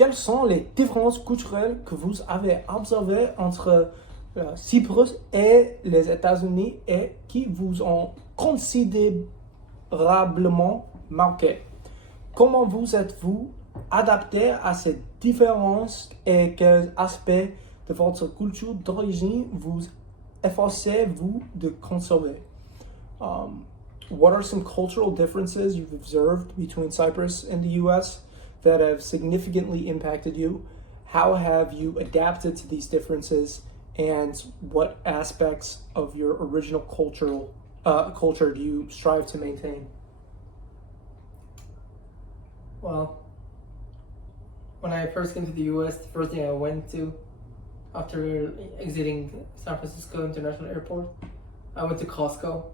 quelles sont les différences culturelles que vous avez observées entre Chypre et les États-Unis et qui vous ont considérablement marqué? Comment vous êtes-vous adapté à ces différences et quels aspects de votre culture d'origine vous efforcez-vous de conserver? What are some cultural differences you've observed between Cyprus and the US that have significantly impacted you? How have you adapted to these differences, and what aspects of your original culture do you strive to maintain? Well, when I first came to the US, the first thing I went to after exiting San Francisco International Airport, I went to Costco.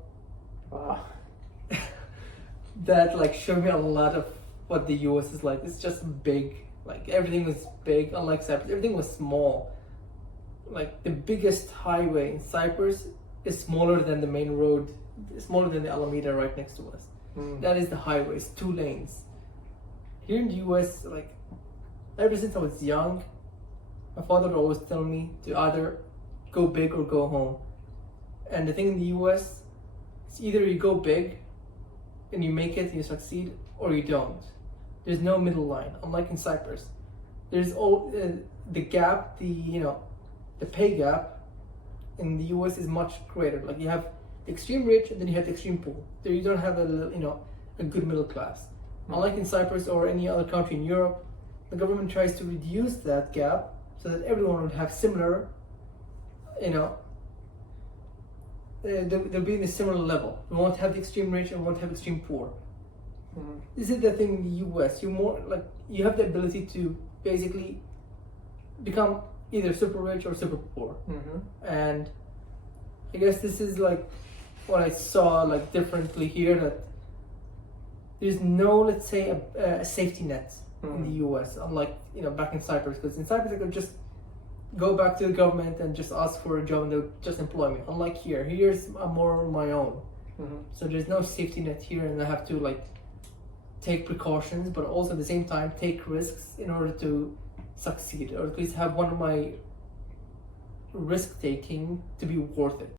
That like showed me a lot of what the US is like. It's just big. Like everything was big, unlike Cyprus. Everything was small. Like the biggest highway in Cyprus is smaller than the main road, smaller than the Alameda right next to us. That is the highway. It's 2 lanes. Here in the US, like ever since I was young, my father would always tell me to either go big or go home. And the thing in the US, it's either you go big and you make it and you succeed, or you don't. There's no middle line, unlike in Cyprus. There's all the gap, the pay gap in the US is much greater. Like you have the extreme rich and then you have the extreme poor. There you don't have a good middle class. Unlike in Cyprus or any other country in Europe, the government tries to reduce that gap so that everyone would have similar, they'll be in a similar level. We won't have the extreme rich and we won't have extreme poor. This is the thing in the US. You have the ability to basically become either super rich or super poor. And I guess this is like what I saw like differently here, that there's no, let's say, a safety net in the US, unlike back in Cyprus. Because in Cyprus I could just go back to the government and just ask for a job and they would just employ me. Unlike here's I'm more on my own. So there's no safety net here, and I have to like take precautions, but also at the same time take risks in order to succeed, or at least have one of my risk taking to be worth it.